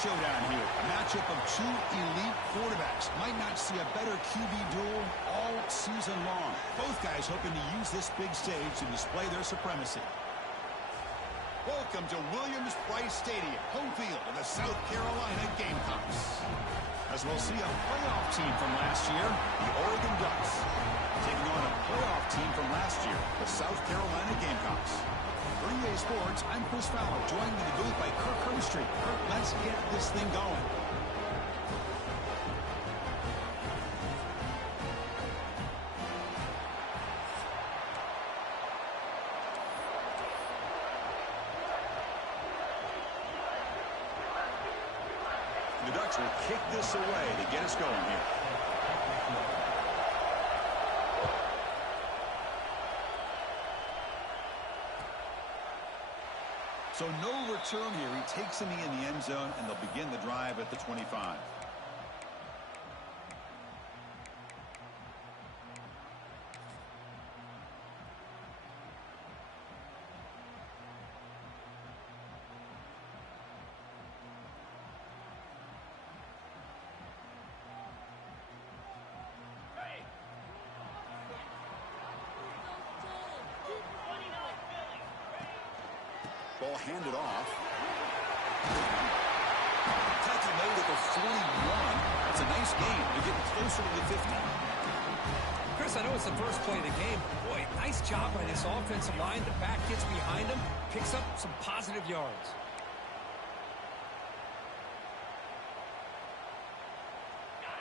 showdown here. A matchup of two elite quarterbacks. Might not see a better QB duel all season long. Both guys hoping to use this big stage to display their supremacy. Welcome to Williams-Brice Stadium, home field of the South Carolina Gamecocks. As we'll see a playoff team from last year, the Oregon Ducks, taking on a playoff team from last year, the South Carolina Gamecocks. For EA Sports, I'm Chris Fowler, joined in the booth by Kirk Herbstreit. Kirk, let's get this thing going. The Ducks will kick this away to get us going here. So no return here. He takes a knee in the end zone, and they'll begin the drive at the 25. Ball handed off. Tackle made at the 41. It's a nice gain. They're getting closer to the 50. Chris, I know it's the first play of the game. Boy, nice job by this offensive line. The back gets behind him, picks up some positive yards.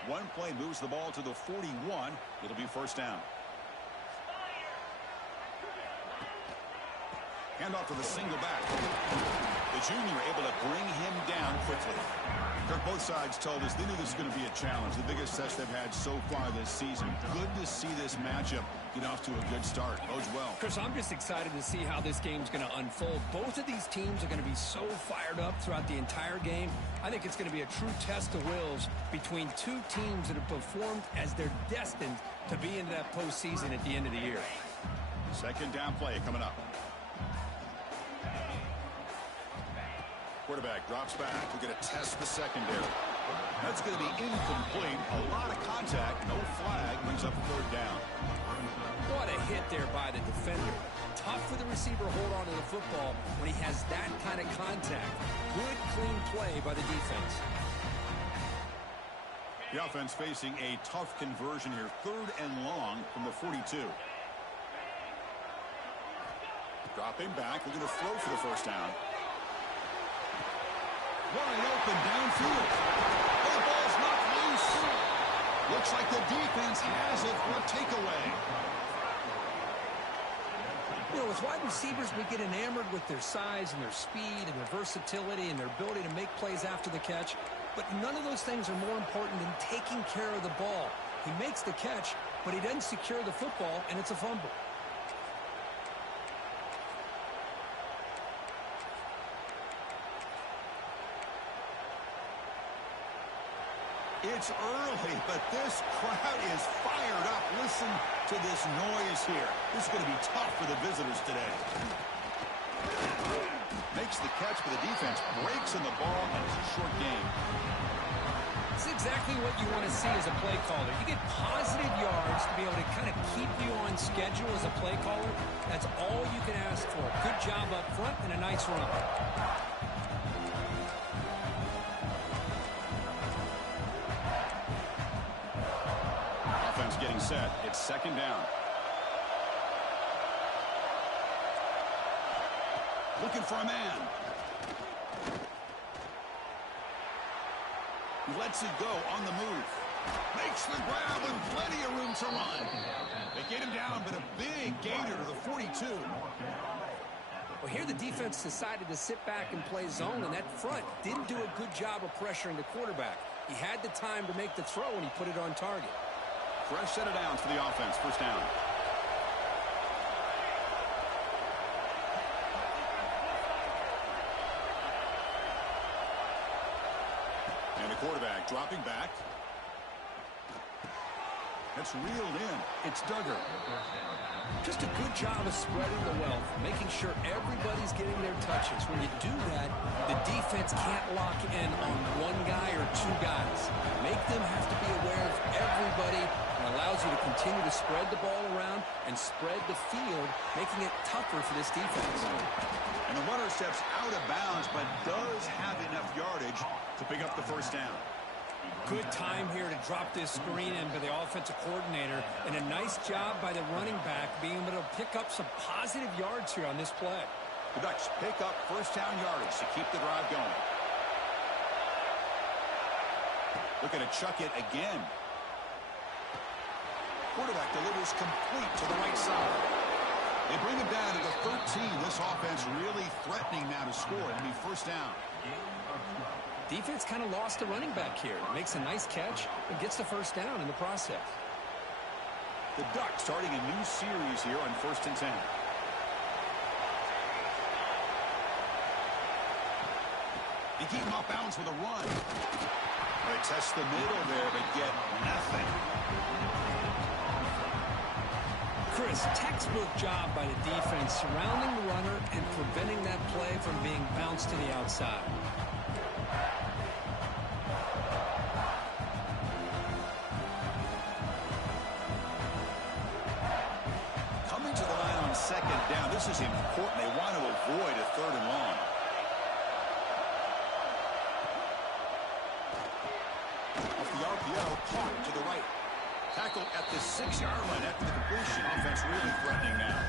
One play moves the ball to the 41. It'll be first down. Handoff to the single back. The junior able to bring him down quickly. Kirk, both sides told us they knew this was going to be a challenge. The biggest test they've had so far this season. Good to see this matchup get off to a good start. Bodes well. Chris, I'm just excited to see how this game's going to unfold. Both of these teams are going to be so fired up throughout the entire game. I think it's going to be a true test of wills between two teams that have performed as they're destined to be into that postseason at the end of the year. Second down play coming up. Quarterback drops back. We're going to test the secondary. That's going to be incomplete. A lot of contact. No flag. Brings up third down. What a hit there by the defender. Tough for the receiver to hold on to the football when he has that kind of contact. Good, clean play by the defense. The offense facing a tough conversion here. Third and long from the 42. Dropping back. We're going to throw for the first down. Wide open downfield. The ball's knocked loose. Looks like the defense has it for a takeaway. You know, with wide receivers, we get enamored with their size and their speed and their versatility and their ability to make plays after the catch. But none of those things are more important than taking care of the ball. He makes the catch, but he doesn't secure the football, and it's a fumble. It's early, but this crowd is fired up. Listen to this noise here. This is going to be tough for the visitors today. Makes the catch for the defense. Breaks in the ball, and it's a short game. It's exactly what you want to see as a play caller. You get positive yards to be able to kind of keep you on schedule as a play caller. That's all you can ask for. Good job up front and a nice run. Getting set. It's second down. Looking for a man. He lets it go on the move. Makes the grab and plenty of room to run. They get him down, but a big gainer to the 42. Well, here the defense decided to sit back and play zone, and that front didn't do a good job of pressuring the quarterback. He had the time to make the throw, and he put it on target. Fresh set of downs for the offense. First down. And the quarterback dropping back. It's reeled in. It's Duggar. Just a good job of spreading the wealth, making sure everybody's getting their touches. When you do that, the defense can't lock in on one guy or two guys. Make them have to be aware of everybody, and allows you to continue to spread the ball around and spread the field, making it tougher for this defense. And the runner steps out of bounds, but does have enough yardage to pick up the first down. Good time here to drop this screen in by the offensive coordinator, and a nice job by the running back being able to pick up some positive yards here on this play. The Ducks pick up first down yardage to keep the drive going. Looking to chuck it again. Quarterback delivers complete to the right side. They bring him down to the 13. This offense really threatening now to score. It'll be first down. Defense kind of lost the running back here. Makes a nice catch and gets the first down in the process. The Ducks starting a new series here on 1st and 10. They keep him off bounds with a run. They test the middle there, but get nothing. Chris, textbook job by the defense surrounding the runner and preventing that play from being bounced to the outside. Coming to the line on second down. This is important. They want to avoid a 3rd and long. Off the RPO, caught to the right. Tackled at the 6-yard line after the completion. Offense really threatening now.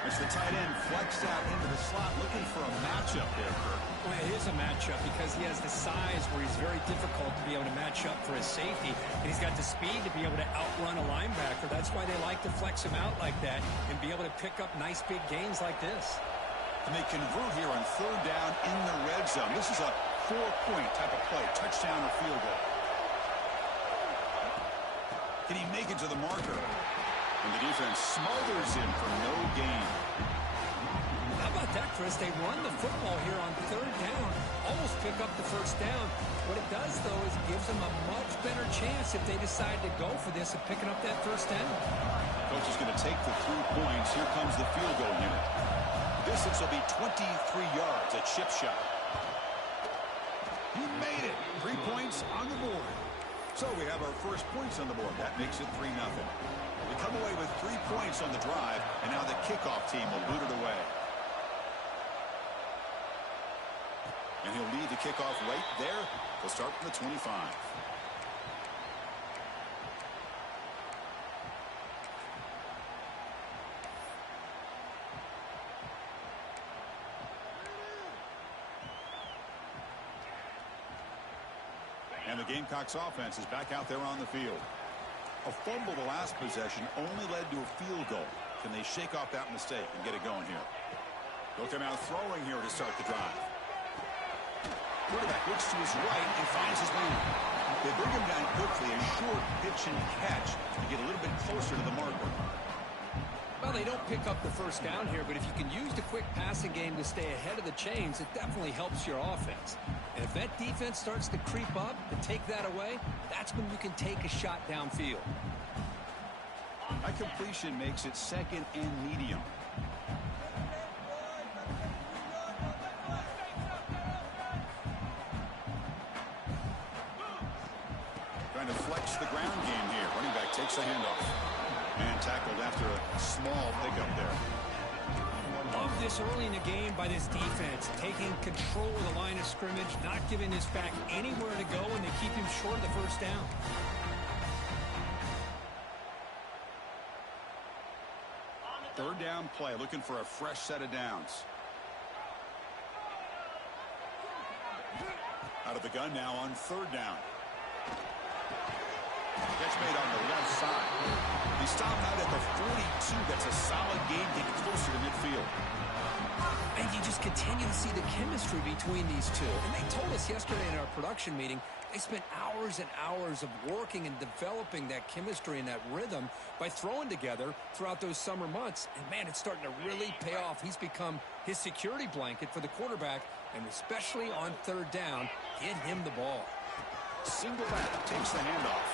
As the tight end flexed out into the slot, looking for a matchup there, Kirk. Well, it is a matchup because he has the size where he's very difficult to be able to match up for his safety, and he's got the speed to be able to outrun a linebacker. That's why they like to flex him out like that and be able to pick up nice big gains like this. And they convert here on 3rd down in the red zone. This is a 4-point type of play, touchdown or field goal. Can he make it to the marker? And the defense smothers him for no gain. How about that, Chris? They run the football here on 3rd down, almost pick up the first down. What it does, though, is it gives them a much better chance if they decide to go for this of picking up that first down. Coach is going to take the 3 points. Here comes the field goal unit. Distance will be 23 yards, a chip shot. He made it. 3 points on the board. So we have our first points on the board. That makes it 3-0. We come away with 3 points on the drive, and now the kickoff team will boot it away. And he'll lead the kickoff right there. They'll start from the 25. And the Gamecocks offense is back out there on the field. A fumble the last possession only led to a field goal. Can they shake off that mistake and get it going here? They'll come out throwing here to start the drive. Quarterback looks to his right and finds his man. They bring him down quickly, a short pitch and catch to get a little bit closer to the marker. Well, they don't pick up the first down here, but if you can use the quick passing game to stay ahead of the chains, it definitely helps your offense. And if that defense starts to creep up and take that away, that's when you can take a shot downfield. That completion makes it 2nd and medium. Trying to flex the ground game here. Running back takes a handoff. Man tackled after a small pickup there. Love this early in the game by this defense, taking control of the line of scrimmage, not giving this back anywhere to go, and they keep him short of the first down. Third down play, looking for a fresh set of downs. Out of the gun now on 3rd down. Catch made on the left side. They stop out at the 42. That's a solid gain, getting closer to midfield. And you just continue to see the chemistry between these two. And they told us yesterday in our production meeting, they spent hours and hours of working and developing that chemistry and that rhythm by throwing together throughout those summer months. And, man, it's starting to really pay off. He's become his security blanket for the quarterback, and especially on 3rd down, get him the ball. Single back takes the handoff.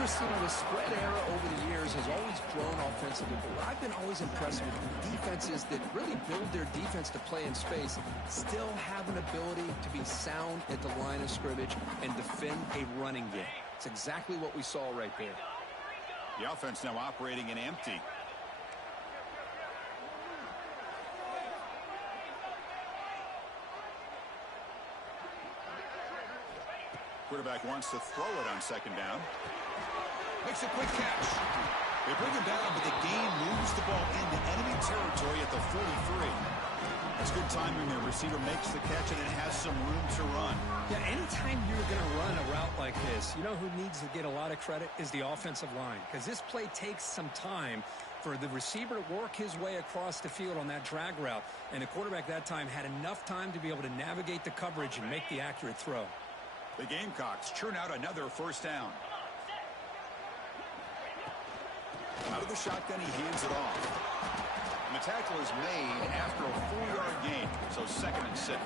Chris, the spread era over the years has always grown offensively, but what I've been always impressed with defenses that really build their defense to play in space still have an ability to be sound at the line of scrimmage and defend a running game. It's exactly what we saw right there. The offense now operating in empty. Quarterback wants to throw it on second down. Makes a quick catch. They bring him down, but the game moves the ball into enemy territory at the 43. That's good timing there. Receiver makes the catch, and it has some room to run. Yeah, anytime you're going to run a route like this, you know who needs to get a lot of credit is the offensive line, because this play takes some time for the receiver to work his way across the field on that drag route, and the quarterback that time had enough time to be able to navigate the coverage and make the accurate throw. The Gamecocks churn out another first down. Out of the shotgun, he hands it off. And the tackle is made after a 4-yard gain, so 2nd and 6.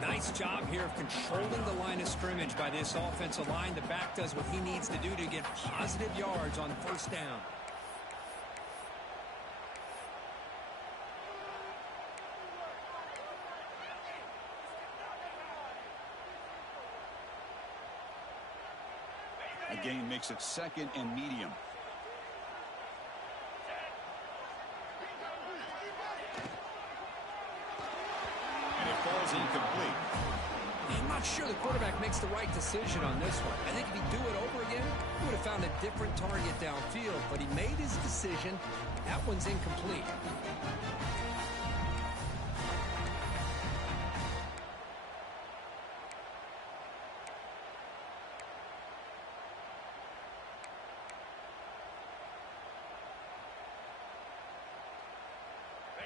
Nice job here of controlling the line of scrimmage by this offensive line. The back does what he needs to do to get positive yards on first down. Again, makes it 2nd and medium. And it falls incomplete. I'm not sure the quarterback makes the right decision on this one. I think if he'd do it over again, he would have found a different target downfield, but he made his decision. That one's incomplete.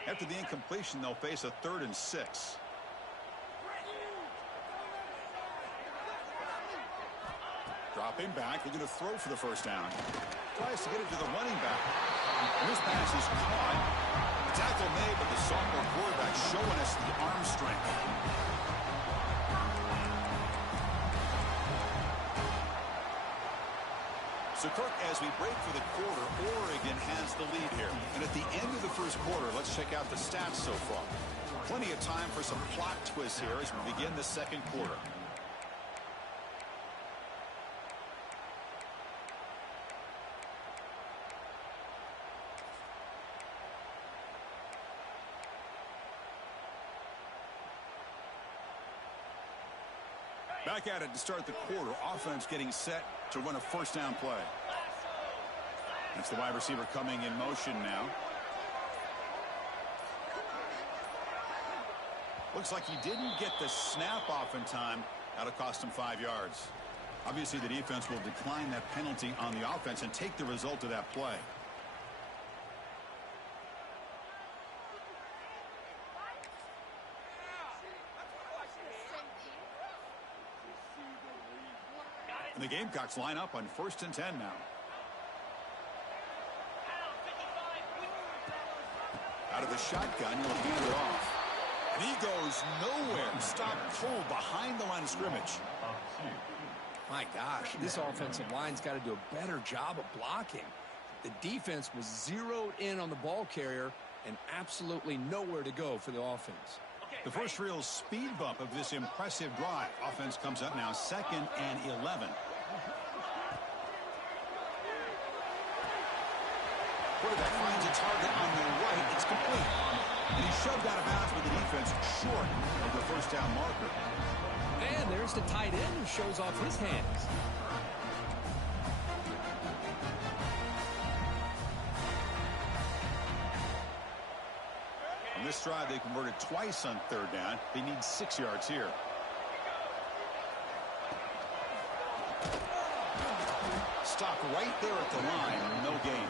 After the incompletion, they'll face a 3rd and 6. Dropping back, looking to throw for the first down. Tries to get it to the running back. And this pass is caught. Tackle made, but the sophomore quarterback showing us the arm strength. So, Kirk, as we break for the quarter, Oregon has the lead here. And at the end of the first quarter, let's check out the stats so far. Plenty of time for some plot twists here as we begin the second quarter. Back at it to start the quarter. Offense getting set to run a first down play. That's the wide receiver coming in motion now. Looks like he didn't get the snap off in time. That'll cost him 5 yards. Obviously, the defense will decline that penalty on the offense and take the result of that play. And the Gamecocks line up on 1st and 10 now. Out of the shotgun, he'll hand it off. And he goes nowhere. Stopped cold behind the line of scrimmage. My gosh, this offensive line's got to do a better job of blocking. The defense was zeroed in on the ball carrier and absolutely nowhere to go for the offense. The first real speed bump of this impressive drive. Offense comes up now 2nd and 11. Quarterback finds a target on the right. It's complete. And he's shoved out of bounds with the defense short of the first down marker. And there's the tight end who shows off his hands. On this drive, they converted twice on 3rd down. They need 6 yards here. Stop right there at the line. No gain.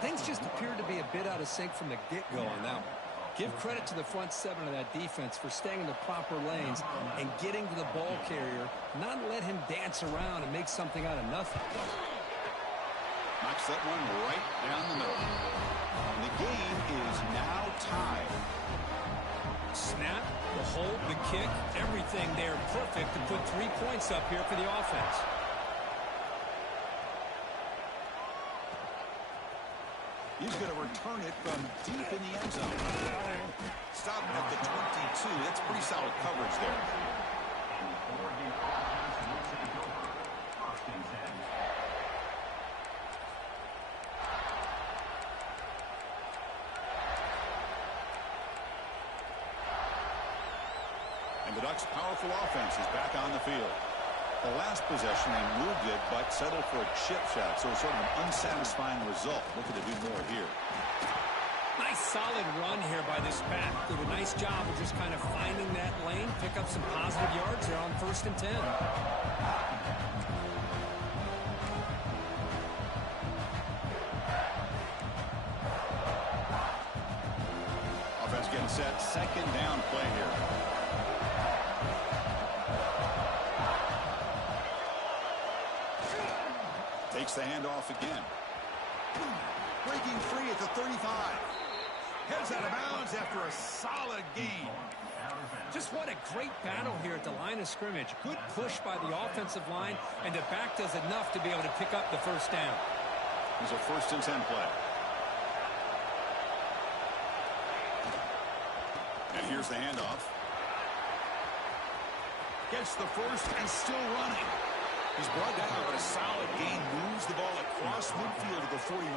Things just appeared to be a bit out of sync from the get-go on that one. Give credit to the front 7 of that defense for staying in the proper lanes and getting to the ball carrier, not let him dance around and make something out of nothing. Knocks that one right down the middle. And the game is now tied. Snap, the hold, the kick, everything there perfect to put 3 points up here for the offense. He's going to return it from deep in the end zone. Stop at the 22. That's pretty solid coverage there. And the Ducks' powerful offense is back on the field. The last possession, they moved it, but settled for a chip shot, so it's sort of an unsatisfying result. Looking to do more here. Nice solid run here by this back. Did a nice job of just kind of finding that lane, pick up some positive yards there on 1st and 10. Offense getting set. 2nd down play here. Takes the handoff again. Breaking free at the 35. Heads out of bounds after a solid gain. Just what a great battle here at the line of scrimmage. Good push by the offensive line, and the back does enough to be able to pick up the 1st down. Here's a 1st and 10 play. And here's the handoff. Gets the 1st and still running. He's brought down, but a solid gain moves the ball across midfield to the 41.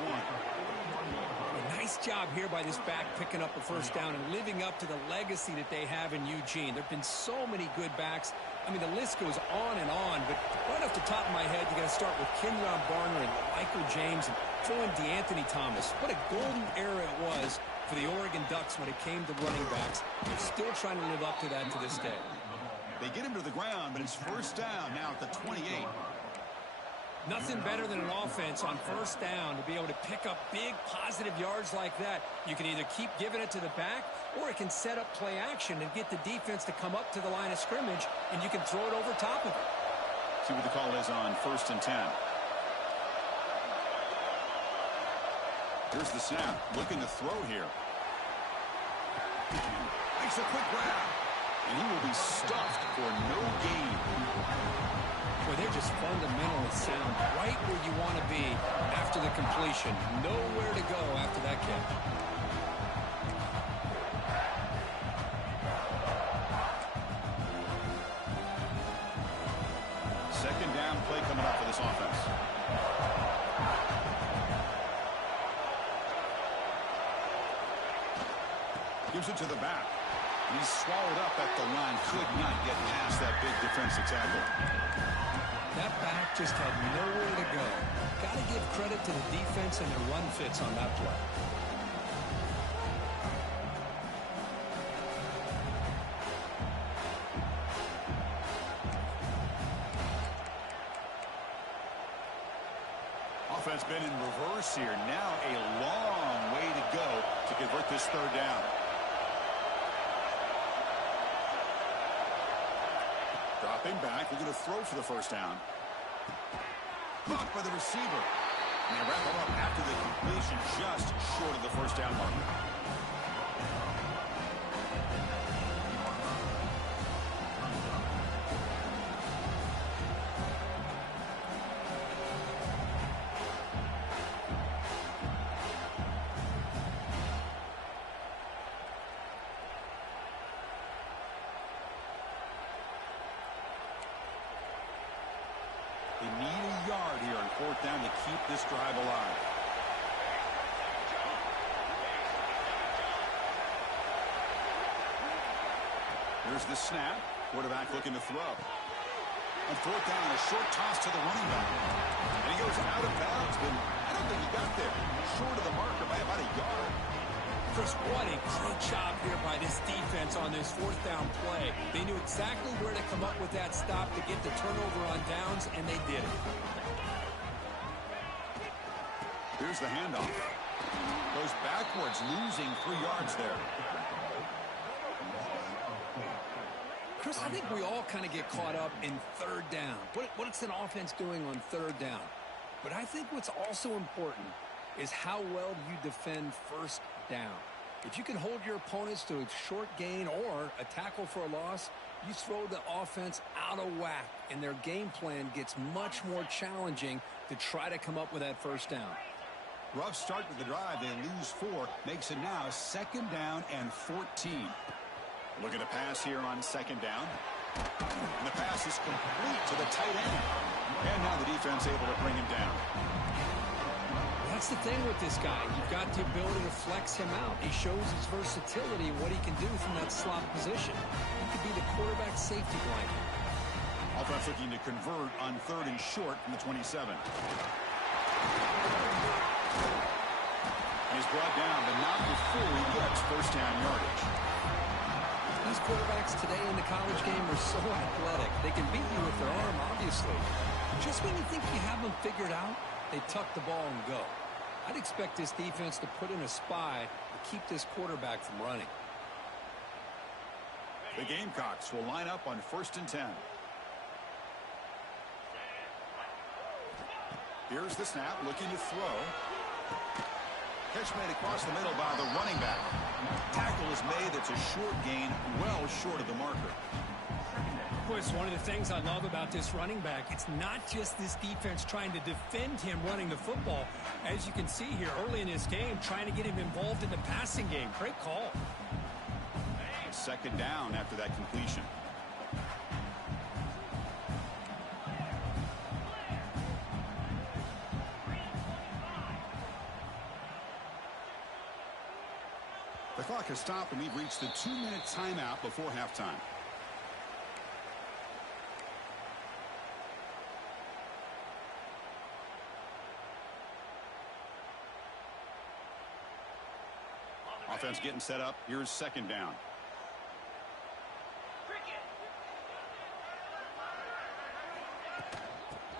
A nice job here by this back picking up the 1st down and living up to the legacy that they have in Eugene. There have been so many good backs. I mean, the list goes on and on, but right off the top of my head, you got to start with Kenyon Barner and Michael James and throw in DeAnthony Thomas. What a golden era it was for the Oregon Ducks when it came to running backs. They're still trying to live up to that to this day. They get him to the ground, but it's 1st down now at the 28. Nothing better than an offense on 1st down to be able to pick up big positive yards like that. You can either keep giving it to the back, or it can set up play action and get the defense to come up to the line of scrimmage, and you can throw it over top of it. See what the call is on 1st and 10. Here's the snap. Looking to throw here. Makes a quick grab. And he will be stuffed for no gain. Boy, they're just fundamentally sound right where you want to be after the completion. Nowhere to go after that catch. Second down play coming up for this offense. Gives it to the back. He's swallowed up at the line. Could not get past that big defensive tackle. That back just had nowhere to go. Got to give credit to the defense and their run fits on that play. Offense been in reverse here. Now a long way to go to convert this 3rd down. Dropping back. We're going to throw for the 1st down. Blocked by the receiver. And they wrap him up after the completion, just short of the 1st down marker. They need a yard here on 4th down to keep this drive alive. Here's the snap. Quarterback looking to throw. On 4th down, a short toss to the running back. And he goes out of bounds, but I don't think he got there. Short of the marker by about a yard. Chris, what a great job here by this defense on this 4th down play. They knew exactly where to come up with that stop to get the turnover on downs, and they did it. Here's the handoff. Goes backwards, losing 3 yards there. Chris, I think we all kind of get caught up in 3rd down. What's an offense doing on 3rd down? But I think what's also important is how well you defend 1st down. If you can hold your opponents to a short gain or a tackle for a loss, you throw the offense out of whack, and their game plan gets much more challenging to try to come up with that 1st down. Rough start to the drive. They lose 4. Makes it now 2nd down and 14. Look at the pass here on 2nd down. And the pass is complete to the tight end. And now the defense able to bring him down. That's the thing with this guy. You've got the ability to flex him out. He shows his versatility and what he can do from that slot position. He could be the quarterback safety blanket. Offense looking to convert on 3rd and short from the 27. He's brought down, but not before he gets 1st down yardage. These quarterbacks today in the college game are so athletic. They can beat you with their arm, obviously. Just when you think you have them figured out, they tuck the ball and go. I'd expect this defense to put in a spy to keep this quarterback from running. The Gamecocks will line up on 1st and 10. Here's the snap, looking to throw. Catch made across the middle by the running back. Tackle is made. That's a short gain, well short of the marker. Boy, it's one of the things I love about this running back. It's not just this defense trying to defend him running the football. As you can see here early in this game, trying to get him involved in the passing game. Great call. 2nd down after that completion. The clock has stopped, and we've reached the 2-minute timeout before halftime. Offense getting set up. Here's 2nd down.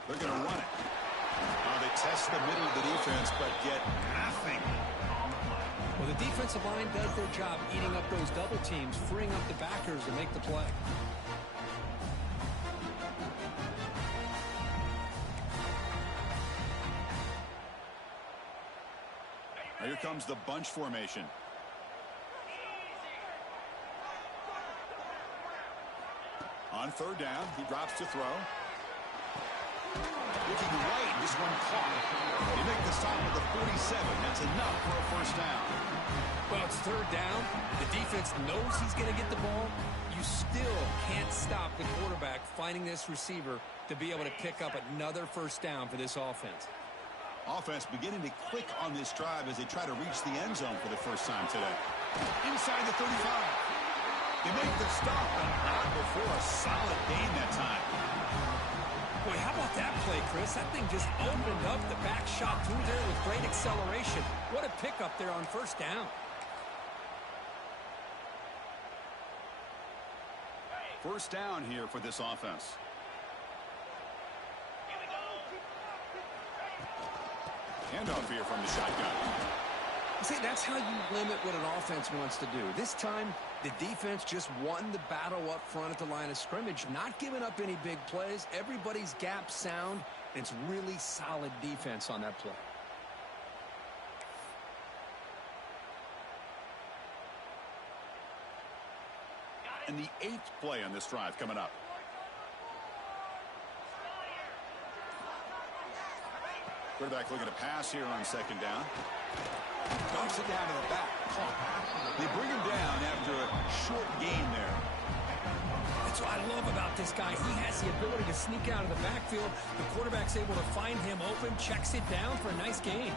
They're going to run it. They test the middle of the defense, but get nothing. Well, the defensive line does their job eating up those double teams, freeing up the backers to make the play. Now here comes the bunch formation. On 3rd down, he drops to throw. Looking right, this one caught. They make the stop at the 47. That's enough for a 1st down. Well, it's 3rd down. The defense knows he's going to get the ball. You still can't stop the quarterback finding this receiver to be able to pick up another 1st down for this offense. Offense beginning to click on this drive as they try to reach the end zone for the first time today. Inside the 35. They make the stop, and not before a solid gain that time. Boy, how about that play, Chris? That thing just opened up. The back shot through there with great acceleration. What a pickup there on 1st down. 1st down here for this offense. Handoff here from the shotgun. See, that's how you limit what an offense wants to do. This time, the defense just won the battle up front at the line of scrimmage, not giving up any big plays. Everybody's gap sound. It's really solid defense on that play. And the 8th play on this drive coming up. Quarterback looking to pass here on 2nd down. Knocks it down to the back. They bring him down after a short gain there. That's what I love about this guy. He has the ability to sneak out of the backfield. The quarterback's able to find him open, checks it down for a nice gain.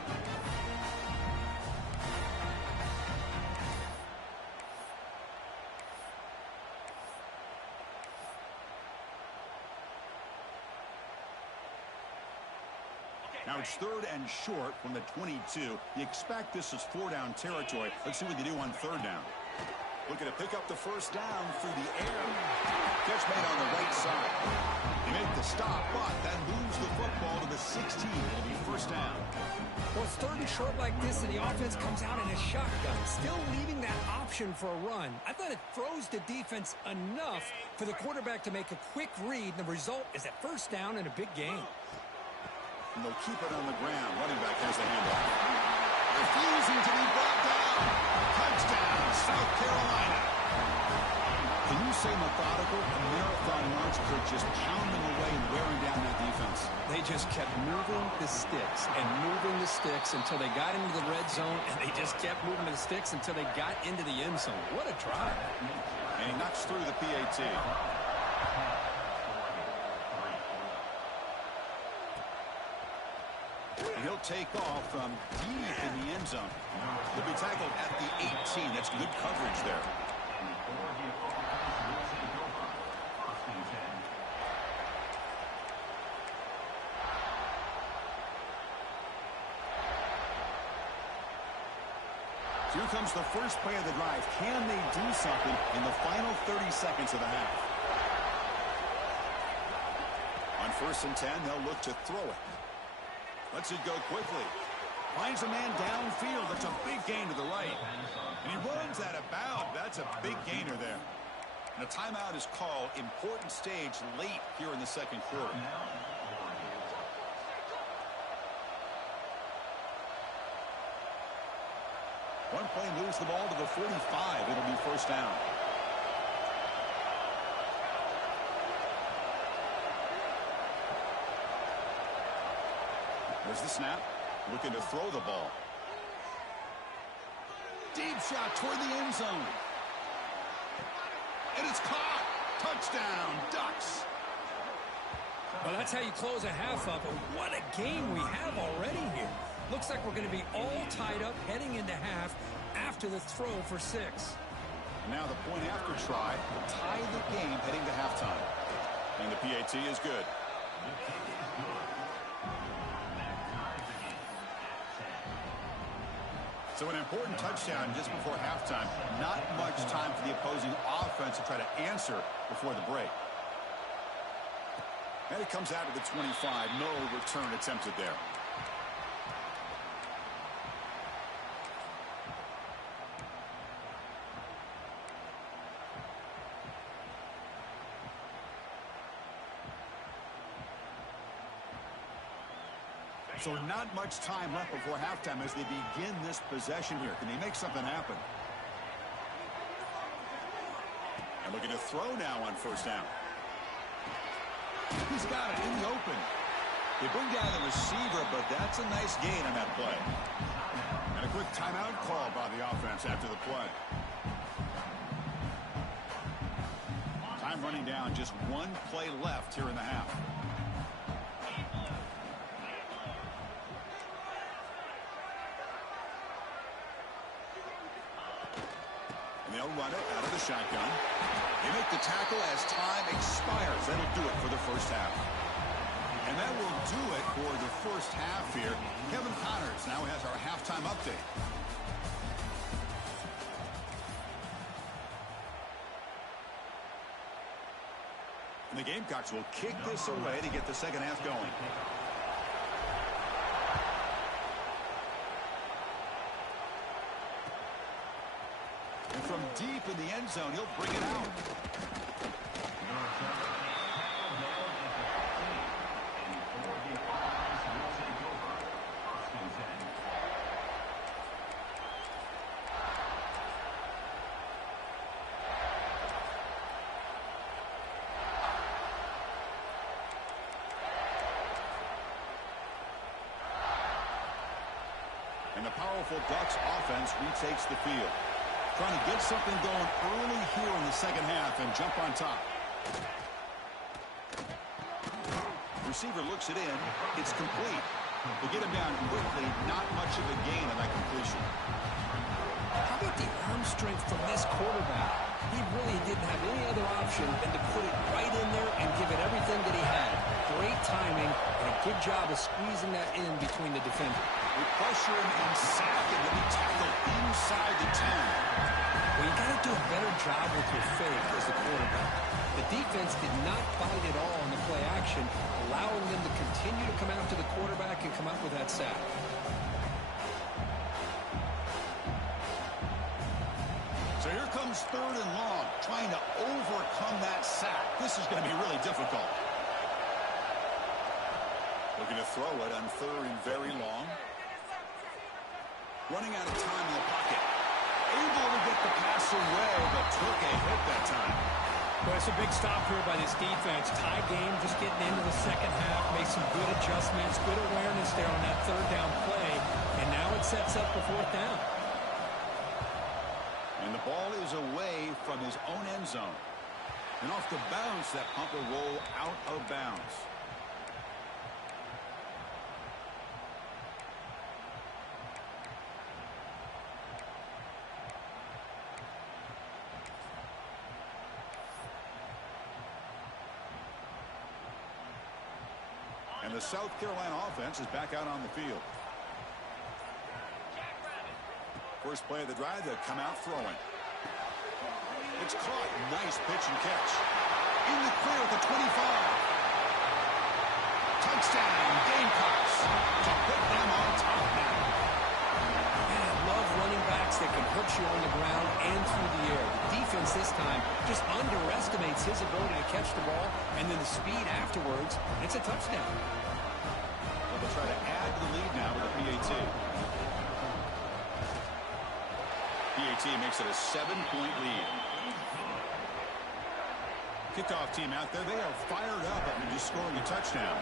Now it's 3rd and short from the 22. You expect this is 4-down territory. Let's see what they do on 3rd down. Looking to pick up the 1st down through the air. Catch made on the right side. They make the stop, but that moves the football to the 16. It'll be 1st down. Well, it's 3rd and short like this, and the offense comes out in a shotgun, still leaving that option for a run. I thought it froze the defense enough for the quarterback to make a quick read, and the result is a 1st down and a big gain. And they'll keep it on the ground. Running back has the handoff. Refusing to be brought down. Touchdown, South Carolina. Can you say methodical? A marathon march for just pounding away and wearing down that defense. They just kept moving the sticks and moving the sticks until they got into the red zone, and they just kept moving the sticks until they got into the end zone. What a drive. And he knocks through the PAT. And he'll take off from deep in the end zone. He'll be tackled at the 18. That's good coverage there. Here comes the first play of the drive. Can they do something in the final 30 seconds of the half? On 1st and 10, they'll look to throw it. Lets it go quickly. Finds a man downfield. That's a big gain to the right. And he runs out of bounds. That's a big gainer there. And a timeout is called. Important stage late here in the second quarter. One play moves the ball to the 45. It'll be first down. There's the snap. Looking to throw the ball. Deep shot toward the end zone. And it's caught. Touchdown, Ducks. Well, that's how you close a half up. What a game we have already here. Looks like we're going to be all tied up heading into half after the throw for 6. Now the point after try to tie the game heading to halftime. And the PAT is good. So an important touchdown just before halftime. Not much time for the opposing offense to try to answer before the break. And it comes out to the 25. No return attempted there. So not much time left before halftime as they begin this possession here. Can they make something happen? And looking to throw now on first down. He's got it in the open. They bring down the receiver, but that's a nice gain on that play. And a quick timeout call by the offense after the play. Time running down, just one play left here in the half. They'll run it out of the shotgun. They make the tackle as time expires. That'll do it for the first half. And that will do it for the first half here. Kevin Connors now has our halftime update. And the Gamecocks will kick this away to get the second half going. From deep in the end zone, he'll bring it out. And the powerful Ducks offense retakes the field. Trying to get something going early here in the second half and jump on top. Receiver looks it in. It's complete. They get him down quickly. Not much of a gain on that completion. How about the arm strength from this quarterback? He really didn't have any other option than to put it right in there and give it everything that he had. Great timing and a good job of squeezing that in between the defenders. We pressure him and sack him to be tackled inside the 10. Well, you got to do a better job with your fake as the quarterback. The defense did not bite at all on the play action, allowing them to continue to come after the quarterback and come up with that sack. So here comes 3rd and long, trying to overcome that sack. This is going to be really difficult. Looking to throw it on 3rd and very long. Running out of time in the pocket. Able to get the pass away, but took a hit that time. Well, it's a big stop here by this defense. Tie game, just getting into the second half, made some good adjustments, good awareness there on that third down play, and now it sets up the fourth down. And the ball is away from his own end zone. And off the bounce, that punt will roll out of bounds. And the South Carolina offense is back out on the field. First play of the drive, they'll come out throwing. It's caught. Nice pitch and catch. In the clear at the 25. Touchdown, Gamecocks, to put them on top now. Man, I love running backs that can hurt you on the ground and through the air. The defense this time just underestimates his ability to catch the ball, and then the speed afterwards. It's a touchdown. Well, they'll try to add to the lead now with the PAT. PAT makes it a 7-point lead. Kickoff team out there, they are fired up after just scoring a touchdown.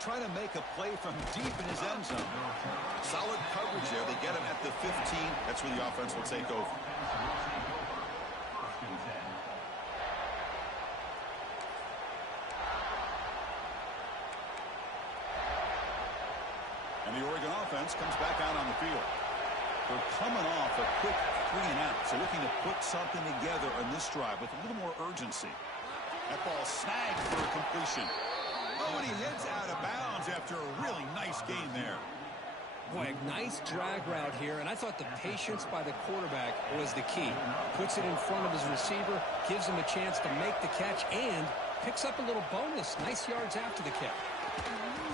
Trying to make a play from deep in his end zone. Solid coverage there. They get him at the 15. That's where the offense will take over. And the Oregon offense comes back out on the field. They're coming off a quick 3-and-out, so looking to put something together on this drive with a little more urgency. That ball snagged for a completion. Oh, and he heads out of bounds after a really nice gain there. Boy, a nice drag route here, and I thought the patience by the quarterback was the key. Puts it in front of his receiver, gives him a chance to make the catch, and picks up a little bonus. Nice yards after the catch.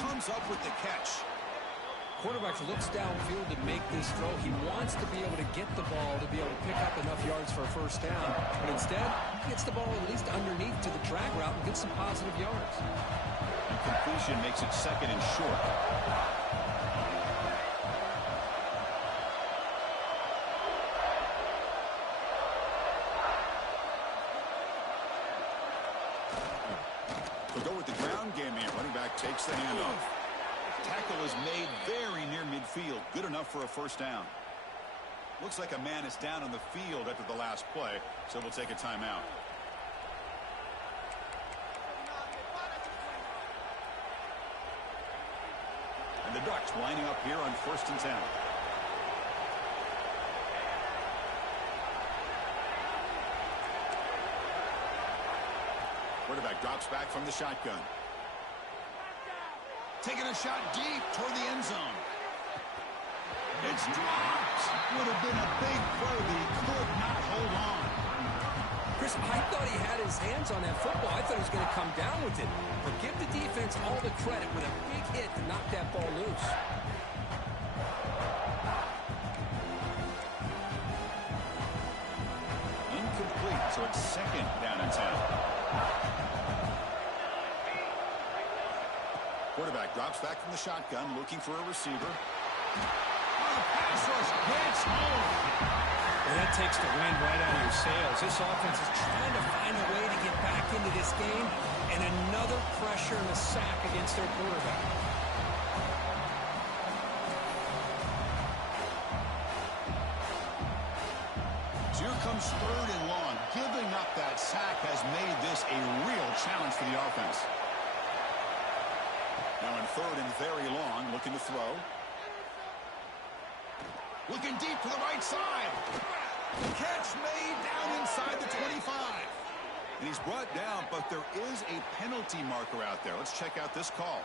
Comes up with the catch. Quarterback looks downfield to make this throw. He wants to be able to get the ball to be able to pick up enough yards for a first down. But instead, he gets the ball at least underneath to the drag route and gets some positive yards. And completion makes it second and short. They'll go with the ground game here. Running back takes the handoff. Tackle is made very near midfield. Good enough for a first down. Looks like a man is down on the field after the last play, so we'll take a timeout. And the Ducks lining up here on 1st and 10. Quarterback drops back from the shotgun. Taking a shot deep toward the end zone. It's dropped. Would have been a big play, but he could not hold on. Chris, I thought he had his hands on that football. I thought he was going to come down with it. But give the defense all the credit with a big hit to knock that ball loose. Incomplete, so it's second down and 10. Quarterback drops back from the shotgun, looking for a receiver. Oh, pass rush hits home. Well, that takes the wind right out of your sails. This offense is trying to find a way to get back into this game, and another pressure and a sack against their quarterback. So here comes 3rd and long. Giving up that sack has made this a real challenge for the offense. Now in 3rd and very long, looking to throw. Looking deep to the right side. Catch made down inside the 25. And he's brought down, but there is a penalty marker out there. Let's check out this call.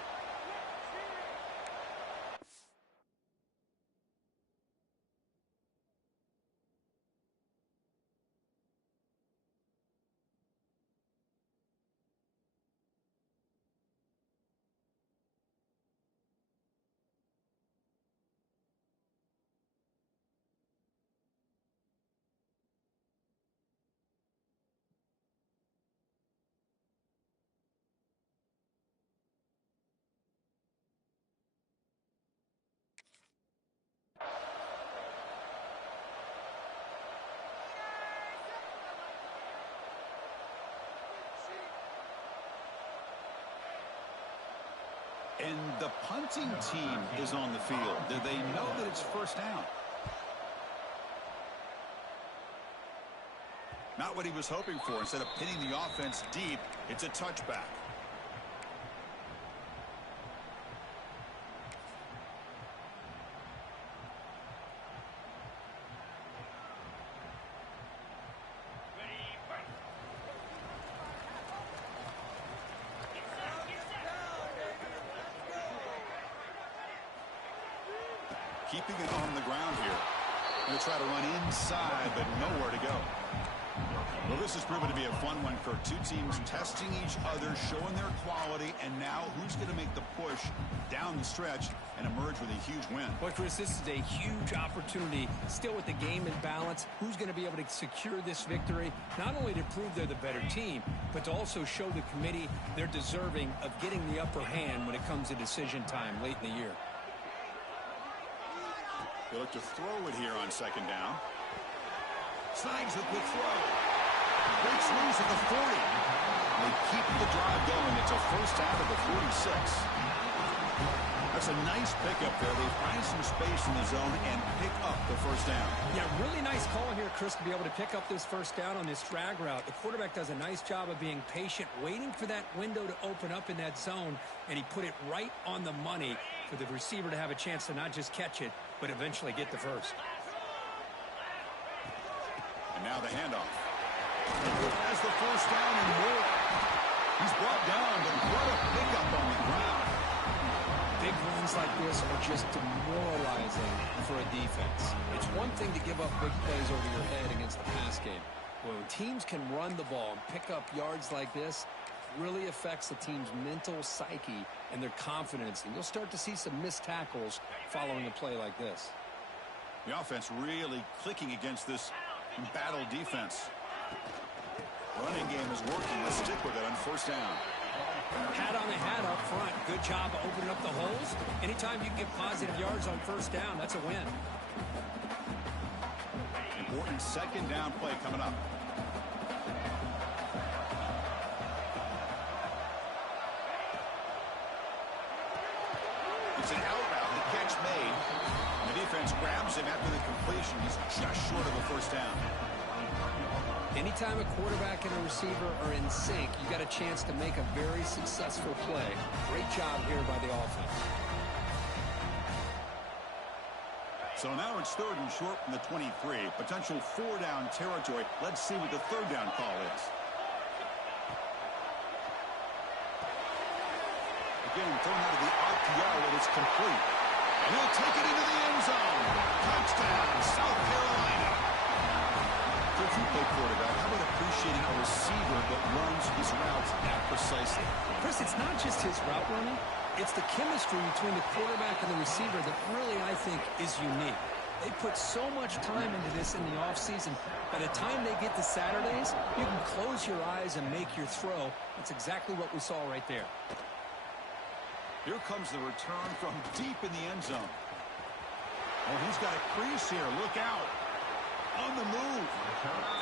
And the punting team is on the field. Do they know that it's first down? Not what he was hoping for. Instead of pinning the offense deep, it's a touchback. Keeping it on the ground here. Going to try to run inside, but nowhere to go. Well, this has proven to be a fun one for two teams testing each other, showing their quality, and now who's going to make the push down the stretch and emerge with a huge win. Well, Chris, this is a huge opportunity. Still with the game in balance, who's going to be able to secure this victory, not only to prove they're the better team, but to also show the committee they're deserving of getting the upper hand when it comes to decision time late in the year. They look to throw it here on second down. Snags the quick throw. Breaks loose at the 40. They keep the drive going. It's a first down at the 46. That's a nice pickup there. They find some space in the zone and pick up the first down. Yeah, really nice call here, Chris, to be able to pick up this first down on this drag route. The quarterback does a nice job of being patient, waiting for that window to open up in that zone, and he put it right on the money for the receiver to have a chance to not just catch it, but eventually get the first. And now the handoff. Has the first down and more. He's brought down, but what a pickup on the ground. Big runs like this are just demoralizing for a defense. It's one thing to give up big plays over your head against the pass game. When teams can run the ball and pick up yards like this, it really affects the team's mental psyche and their confidence. And you'll start to see some missed tackles following a play like this. The offense really clicking against this embattled defense. Running game is working. Let's stick with it on first down. Hat on the hat up front. Good job of opening up the holes. Anytime you can get positive yards on first down, that's a win. Important second down play coming up. It's an out route. The catch made. The defense grabs him after the completion. He's just short of a first down. Anytime a quarterback and a receiver are in sync, you got a chance to make a very successful play. Great job here by the offense. So now it's third and short from the 23. Potential four-down territory. Let's see what the third down call is. Again, thrown out of the RPO, and it's complete. And he'll take it into the end zone. Touchdown, South Carolina. If you play quarterback, how about appreciating a receiver that runs his routes that precisely? Chris, it's not just his route running. It's the chemistry between the quarterback and the receiver that really, I think, is unique. They put so much time into this in the offseason. By the time they get to Saturdays, you can close your eyes and make your throw. That's exactly what we saw right there. Here comes the return from deep in the end zone. Oh, he's got a crease here. Look out. On the move.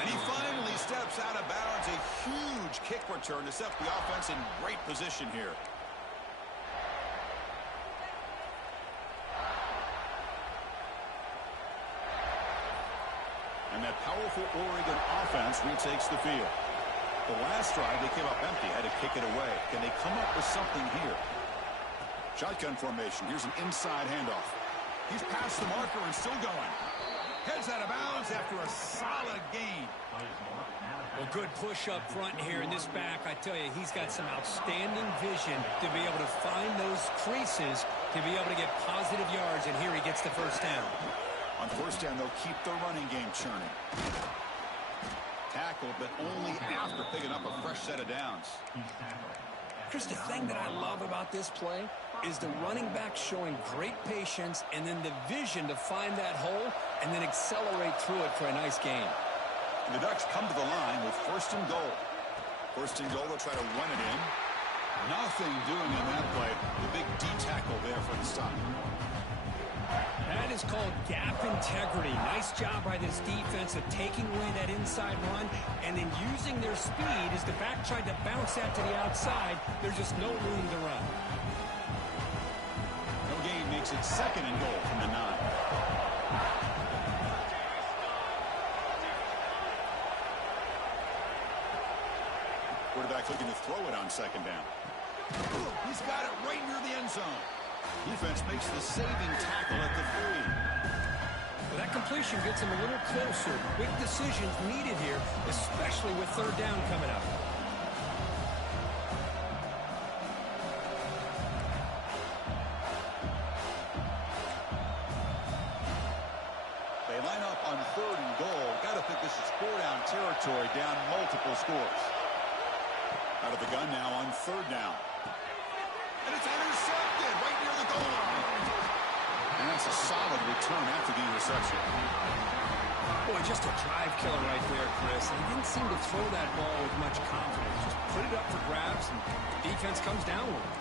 And he finally steps out of bounds. A huge kick return to set the offense in great position here. And that powerful Oregon offense retakes the field. The last drive, they came up empty, had to kick it away. Can they come up with something here? Shotgun formation. Here's an inside handoff. He's past the marker and still going. Heads out of bounds after a solid gain. Well, good push up front here in this back. I tell you, he's got some outstanding vision to be able to find those creases, to be able to get positive yards, and here he gets the first down. On first down, they'll keep the running game churning. Tackled, but only after picking up a fresh set of downs. Chris, the thing that I love about this play is the running back showing great patience and then the vision to find that hole and then accelerate through it for a nice gain. The Ducks come to the line with first and goal. First and goal, they'll try to run it in. Nothing doing in that play. The big D tackle there for the stop. That is called gap integrity. Nice job by this defense of taking away that inside run and then using their speed as the back tried to bounce that to the outside. There's just no room to run. makes it 2nd and goal from the 9. Quarterback looking to throw it on 2nd down. He's got it right near the end zone. Defense makes the saving tackle at the 3. Well, that completion gets him a little closer. Quick decisions needed here, especially with 3rd down coming up. They line up on 3rd and goal. Got to think this is 4-down territory, down multiple scores. Out of the gun now on 3rd down. And it's intercepted right near the goal line. And that's a solid return after the interception. Boy, just a drive killer right there, Chris. And he didn't seem to throw that ball with much confidence. Just put it up for grabs, and defense comes down with it.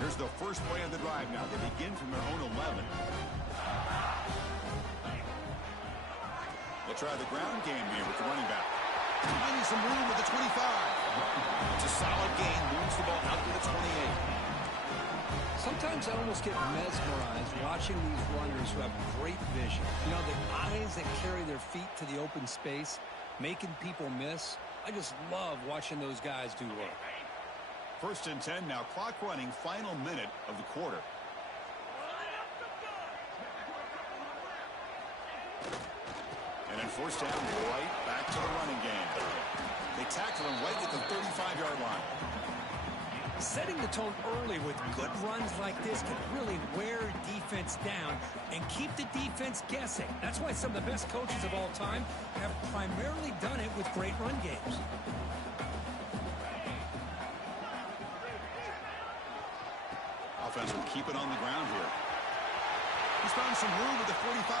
Here's the first play of the drive now. They begin from their own 11. They'll try the ground game here with the running back. Finding some room with the 25. It's a solid gain. Moves the ball out to the 28. Sometimes I almost get mesmerized watching these runners who have great vision. You know, the eyes that carry their feet to the open space, making people miss. I just love watching those guys do work. 1st and 10 now. Clock running. Final minute of the quarter. And then 4th down, right back to the running game. They tackle him right at the 35-yard line. Setting the tone early with good runs like this can really wear defense down and keep the defense guessing. That's why some of the best coaches of all time have primarily done it with great run games. Offense will keep it on the ground here. He's found some room with the 45.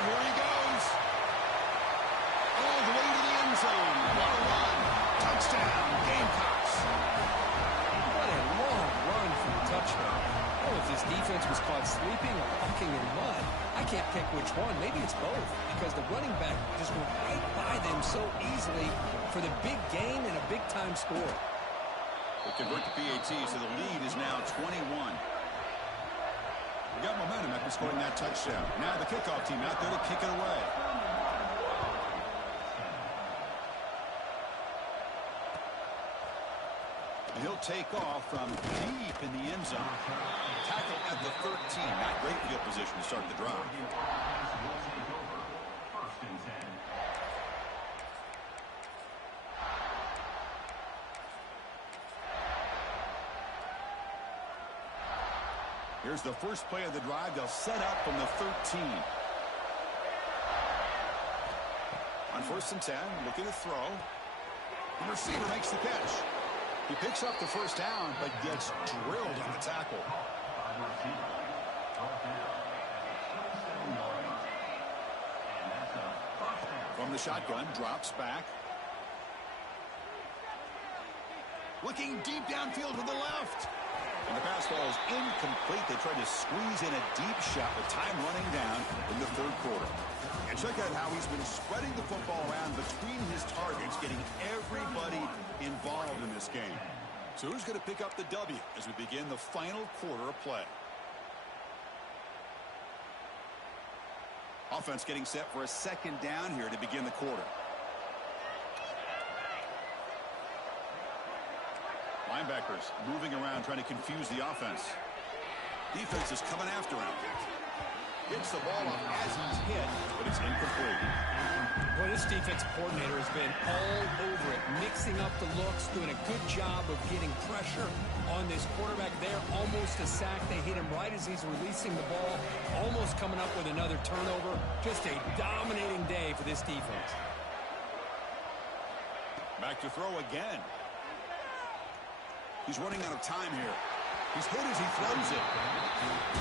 Here he goes. All the way to the end zone. What a run. Touchdown, Gamecocks. What a long run for the touchdown. Oh, if this defense was caught sleeping or walking in mud, I can't pick which one. Maybe it's both, because the running back just went right by them so easily for the big gain and a big-time score. They convert to PAT, so the lead is now 21. We got momentum after scoring that touchdown. Now the kickoff team out there to kick it away. And he'll take off from deep in the end zone. Tackle at the 13. Not great field position to start the drive. Here's the first play of the drive. They'll set up from the 13. On 1st and 10, looking to throw. The receiver makes the catch. He picks up the 1st down, but gets drilled on the tackle. From the shotgun, drops back. Looking deep downfield to the left. And the pass ball is incomplete. They tried to squeeze in a deep shot with time running down in the 3rd quarter. And check out how he's been spreading the football around between his targets, getting everybody involved in this game. So who's going to pick up the W as we begin the final quarter of play? Offense getting set for a 2nd down here to begin the quarter. Linebackers moving around, trying to confuse the offense. Defense is coming after him. Gets the ball up as he's hit, but it's incomplete. Boy, this defense coordinator has been all over it, mixing up the looks, doing a good job of getting pressure on this quarterback there. Almost a sack. They hit him right as he's releasing the ball, almost coming up with another turnover. Just a dominating day for this defense. Back to throw again. He's running out of time here. He's hit as he throws it.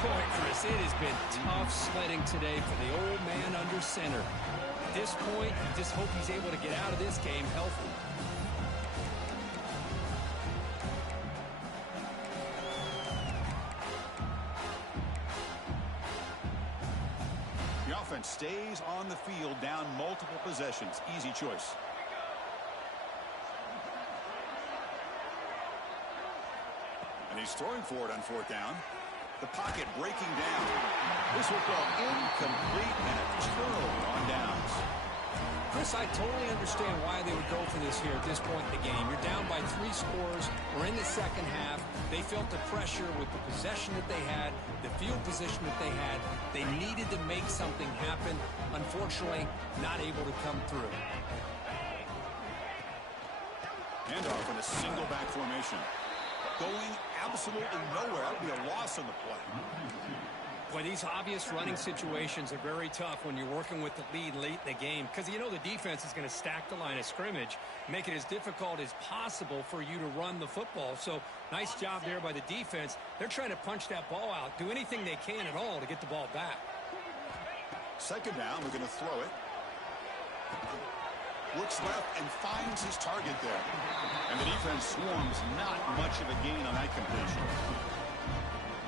Boy, Chris, it has been tough sledding today for the old man under center. At this point, you just hope he's able to get out of this game healthy. offense stays on the field, down multiple possessions. Easy choice. And he's throwing for it on fourth down. The pocket breaking down. This will go incomplete and a turnover on downs. Chris, I totally understand why they would go for this here at this point in the game. You're down by 3 scores. We're in the second half. They felt the pressure with the possession that they had, the field position that they had. They needed to make something happen. Unfortunately, not able to come through. Handoff in a single back formation. Going absolutely nowhere. That would be a loss on the play. Boy, these obvious running situations are very tough when you're working with the lead late in the game because you know the defense is going to stack the line of scrimmage, make it as difficult as possible for you to run the football. So nice job there by the defense. They're trying to punch that ball out, do anything they can at all to get the ball back. Second down, we're going to throw it. Looks left and finds his target there. And the defense swarms, not much of a gain on that completion.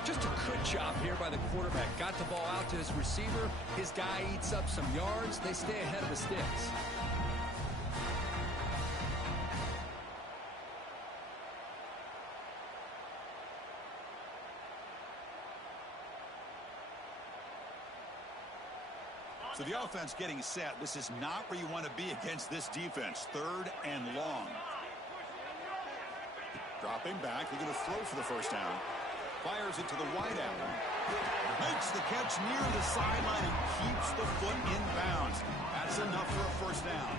Just a good job here by the quarterback. Got the ball out to his receiver. His guy eats up some yards. They stay ahead of the sticks. So the offense getting set. This is not where you want to be against this defense. Third and long. Dropping back. They're going to throw for the first down. Fires it to the wideout. Makes the catch near the sideline and keeps the foot in bounds. That's enough for a first down.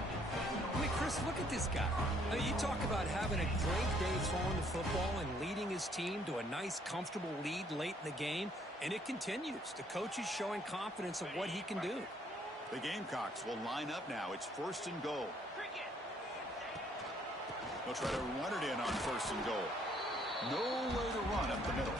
I mean, Chris, look at this guy. I mean, you talk about having a great day throwing the football and leading his team to a nice, comfortable lead late in the game, and it continues. The coach is showing confidence of what he can do. The Gamecocks will line up now. It's first and goal. They'll try to run it in on first and goal. Nowhere to run up the middle.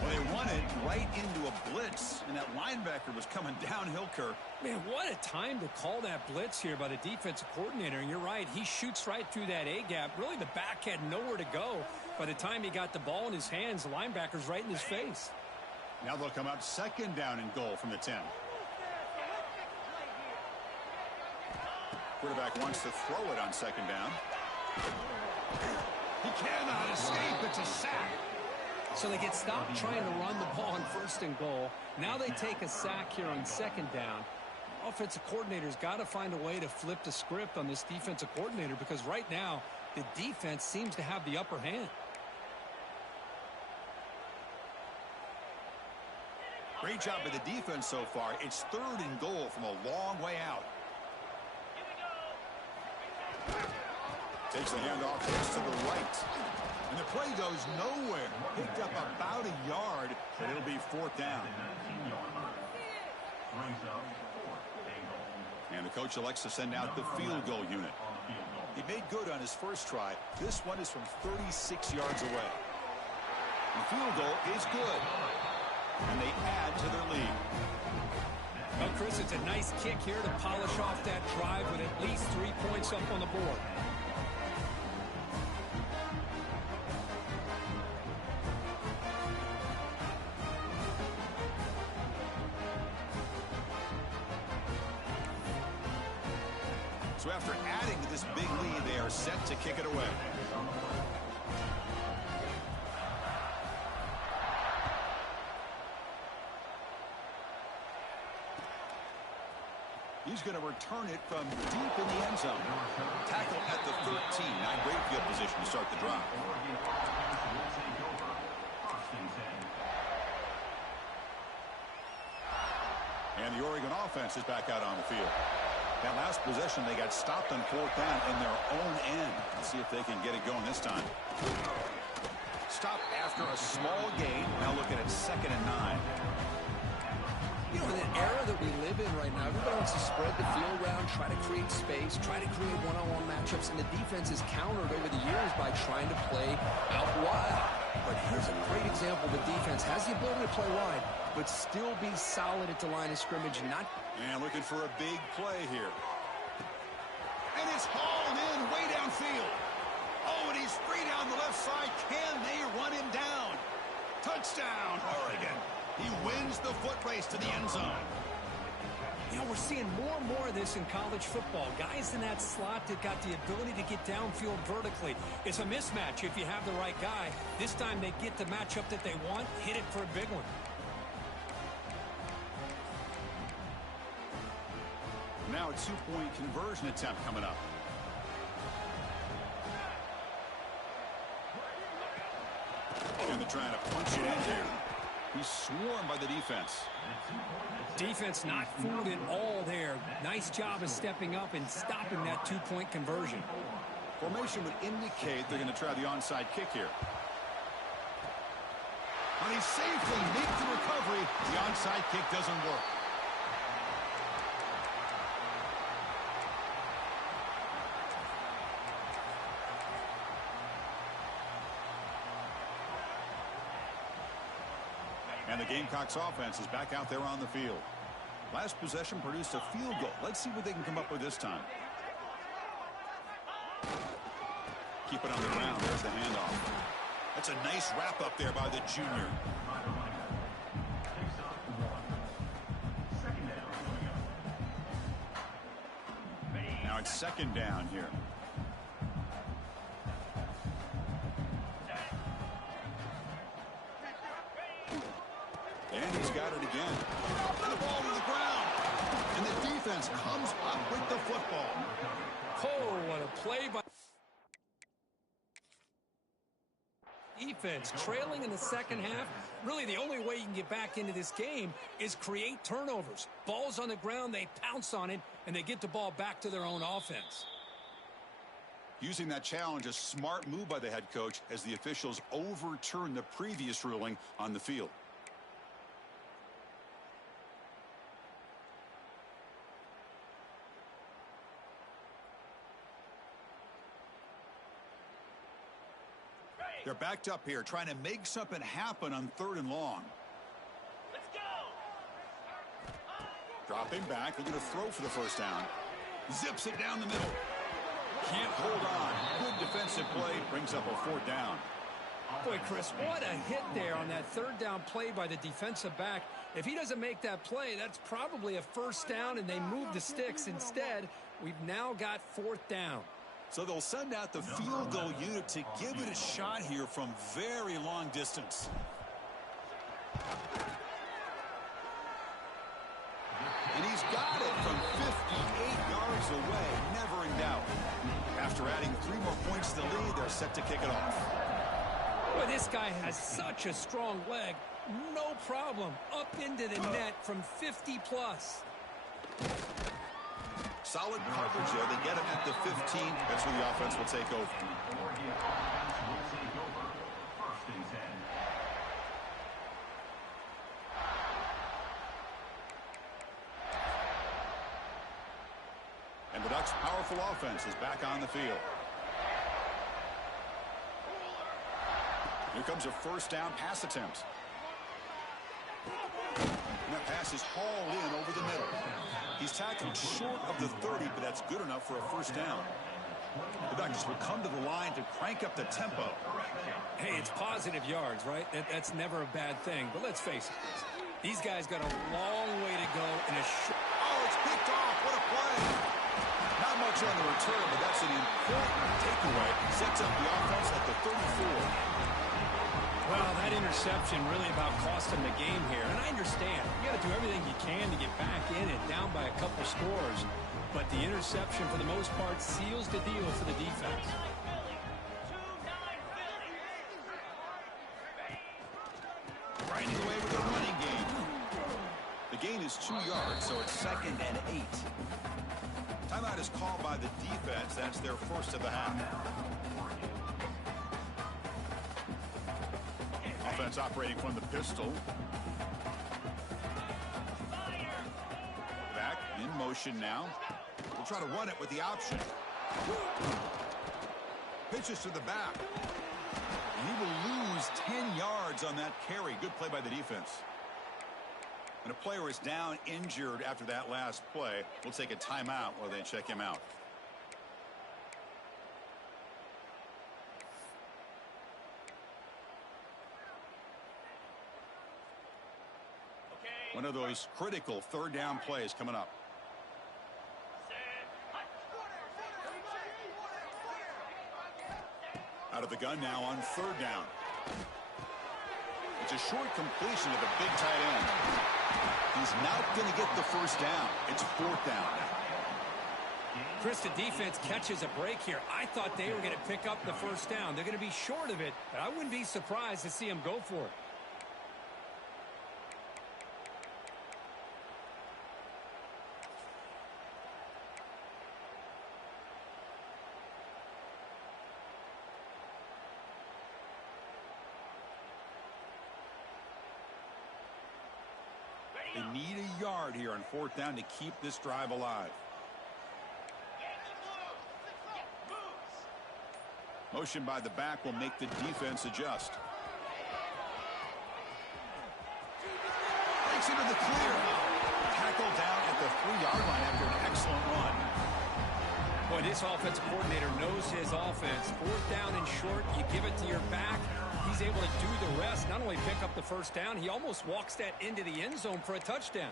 Well, they won it right into a blitz, and that linebacker was coming downhill, Kirk. Man, what a time to call that blitz here by the defensive coordinator. And you're right, he shoots right through that A-gap. Really, the back had nowhere to go. By the time he got the ball in his hands, the linebacker's right in his face. Now they'll come up second down and goal from the 10. Quarterback wants to throw it on second down. He cannot escape. It's a sack. So they get stopped trying to run the ball on first and goal. Now they take a sack here on second down. Offensive coordinator's got to find a way to flip the script on this defensive coordinator because right now the defense seems to have the upper hand. Great job by the defense so far. It's third and goal from a long way out. Takes the handoff, hits to the right. And the play goes nowhere. Picked up about a yard, but it'll be fourth down. And the coach elects to send out the field goal unit. He made good on his first try. This one is from 36 yards away. The field goal is good. And they add to their lead. Well, Chris, it's a nice kick here to polish off that drive with at least 3 points up on the board. So after adding to this big lead, they are set to kick it away. He's going to return it from deep in the end zone. Tackle at the 13. Not great field position to start the drive. And the Oregon offense is back out on the field. That last possession, they got stopped on fourth down in their own end. Let's see if they can get it going this time. Stop after a small gain. Now looking at second and 9. You know, in the era that we live in right now, everybody wants to spread the field around, try to create space, try to create one-on-one matchups, and the defense is countered over the years by trying to play out wide. But here's a great example. The defense has the ability to play wide, but still be solid at the line of scrimmage. And looking for a big play here. And it's hauled in way downfield. Oh, and he's free down the left side. Can they run him down? Touchdown, Oregon. He wins the foot race to the end zone. You know, we're seeing more and more of this in college football. Guys in that slot that got the ability to get downfield vertically. It's a mismatch if you have the right guy. This time they get the matchup that they want, hit it for a big one. Now a two-point conversion attempt coming up. And they're trying to punch it in here. He's swarmed by the defense. Defense not fooled at all there. Nice job of stepping up and stopping that two-point conversion. Formation would indicate they're going to try the onside kick here. And he safely makes the recovery. The onside kick doesn't work. And the Gamecocks offense is back out there on the field. Last possession produced a field goal. Let's see what they can come up with this time. Keep it on the ground. There's the handoff. That's a nice wrap up there by the junior. Now it's second down here. And he's got it again. And the ball to the ground. And the defense comes up with the football. Oh, what a play by defense. Trailing in the second half. Really, the only way you can get back into this game is create turnovers. Ball's on the ground, they pounce on it, and they get the ball back to their own offense. Using that challenge, a smart move by the head coach as the officials overturn the previous ruling on the field. They're backed up here, trying to make something happen on 3rd and long. Let's go. Dropping back, looking to throw for the first down. Zips it down the middle. Can't hold on. Good defensive play, brings up a 4th down. Boy, Chris, what a hit there on that 3rd down play by the defensive back. If he doesn't make that play, that's probably a 1st down, and they move the sticks. Instead, we've now got 4th down. So they'll send out the field goal unit to give it a shot here from very long distance. And he's got it from 58 yards away, never in doubt. After adding 3 more points to the lead, they're set to kick it off. Boy, this guy has such a strong leg. No problem. Up into the net from 50 plus. Solid coverage there. They get him at the 15. That's where the offense will take over. And the Ducks' powerful offense is back on the field. Here comes a 1st down pass attempt. And that pass is hauled in over the middle. He's tackled short of the 30, but that's good enough for a 1st down. The Ducks will come to the line to crank up the tempo. Hey, it's positive yards, right? That's never a bad thing. But let's face it, these guys got a long way to go in a short. Oh, it's picked off. What a play. Not much on the return, but that's an important takeaway. Sets up the offense at the 34. Well, that interception really about cost them the game here. And I understand. You got to do everything you can to get back in and down by a couple scores. But the interception, for the most part, seals the deal for the defense. Grinding away with the running game. The gain is 2 yards, so it's 2nd and 8. Timeout is called by the defense. That's their first of the half. Offense operating from the pistol. Back in motion now. We'll try to run it with the option. Pitches to the back. And he will lose 10 yards on that carry. Good play by the defense. When a player is down injured after that last play, we'll take a timeout while they check him out. One of those critical third down plays coming up. Out of the gun now on third down. It's a short completion to the big tight end. He's not going to get the first down. It's fourth down. Chris, the defense catches a break here. I thought they were going to pick up the first down. They're going to be short of it, but I wouldn't be surprised to see them go for it. They need a yard here on fourth down to keep this drive alive. Motion by the back will make the defense adjust. Breaks into the clear. Tackle down at the 3-yard line after an excellent run. Boy, this offensive coordinator knows his offense. Fourth down and short, you give it to your back. He's able to do the rest, not only pick up the first down, he almost walks that into the end zone for a touchdown.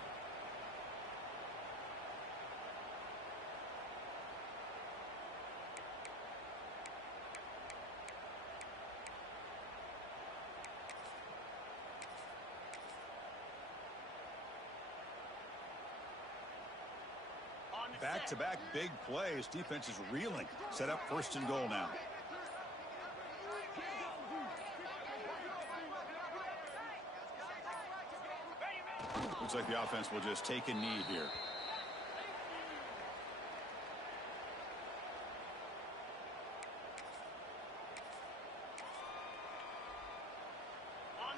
Back-to-back big plays. Defense is reeling. Set up first and goal now. Looks like the offense will just take a knee here.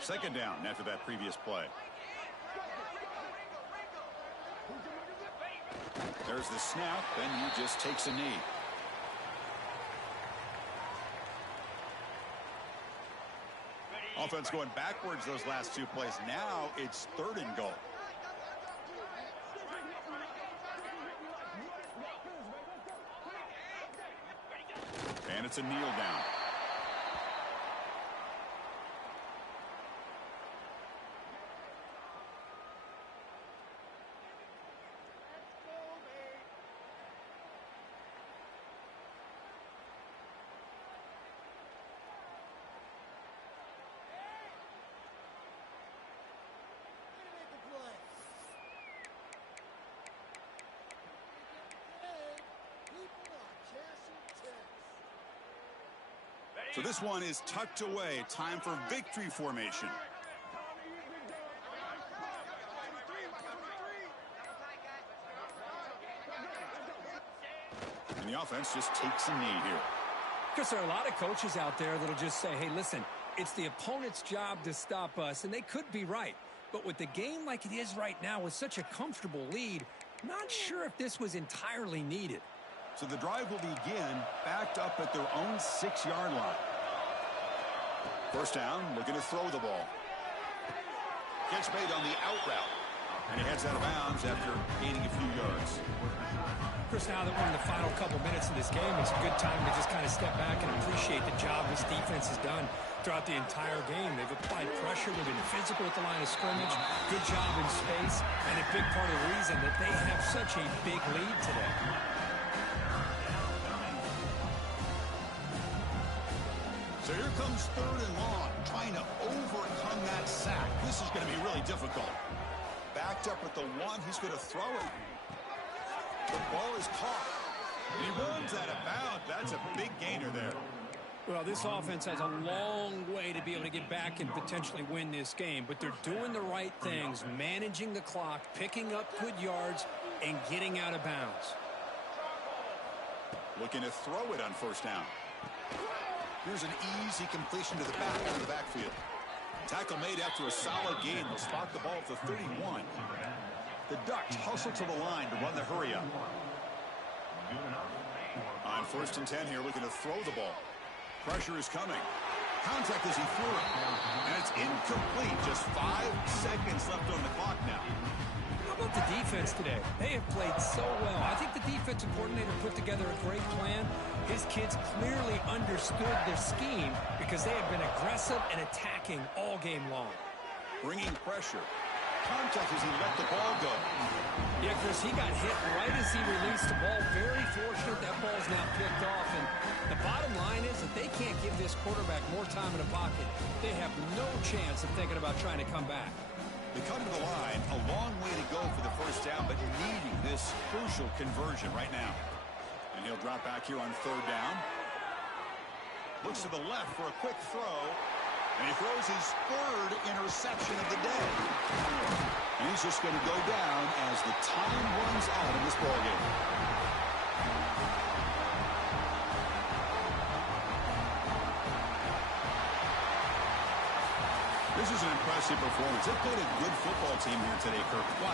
Second down after that previous play. There's the snap, and he just takes a knee. Offense going backwards those last two plays. Now it's third and goal. And it's a kneel down. So this one is tucked away. Time for victory formation. And the offense just takes a knee here. Because there are a lot of coaches out there that'll just say, hey, listen, it's the opponent's job to stop us, and they could be right. But with the game like it is right now with such a comfortable lead, not sure if this was entirely needed. So the drive will begin backed up at their own 6-yard line. First down, looking to throw the ball. Catch made on the out route. And he heads out of bounds after gaining a few yards. Chris, now that we're in the final couple minutes of this game, it's a good time to just kind of step back and appreciate the job this defense has done throughout the entire game. They've applied pressure. They've been physical at the line of scrimmage. Good job in space. And a big part of the reason that they have such a big lead today. So here comes third and long, trying to overcome that sack. This is going to be really difficult. Backed up at the 1, he's going to throw it. The ball is caught. He runs out of bounds. That's a big gainer there. Well, this offense has a long way to be able to get back and potentially win this game, but they're doing the right things, managing the clock, picking up good yards, and getting out of bounds. Looking to throw it on first down. Here's an easy completion to the back of the backfield. Tackle made after a solid gain. They'll spot the ball at the 31. The Ducks hustle to the line to run the hurry up. On first and 10 here, looking to throw the ball. Pressure is coming. Contact as he threw it. And it's incomplete. Just 5 seconds left on the clock now. How about the defense today? They have played so well. I think the defensive coordinator put together a great plan. His kids clearly understood their scheme because they have been aggressive and attacking all game long. Bringing pressure. contact as he let the ball go. Yeah, Chris, he got hit right as he released the ball. Very fortunate that ball's now picked off. And the bottom line is that they can't give this quarterback more time in the pocket. They have no chance of thinking about trying to come back. They come to the line, a long way to go for the first down, but needing this crucial conversion right now. And he'll drop back here on third down. Looks to the left for a quick throw. And he throws his third interception of the day. He's just going to go down as the time runs out in this ballgame. This is an impressive performance. They've played a good football team here today, Kirk. Why?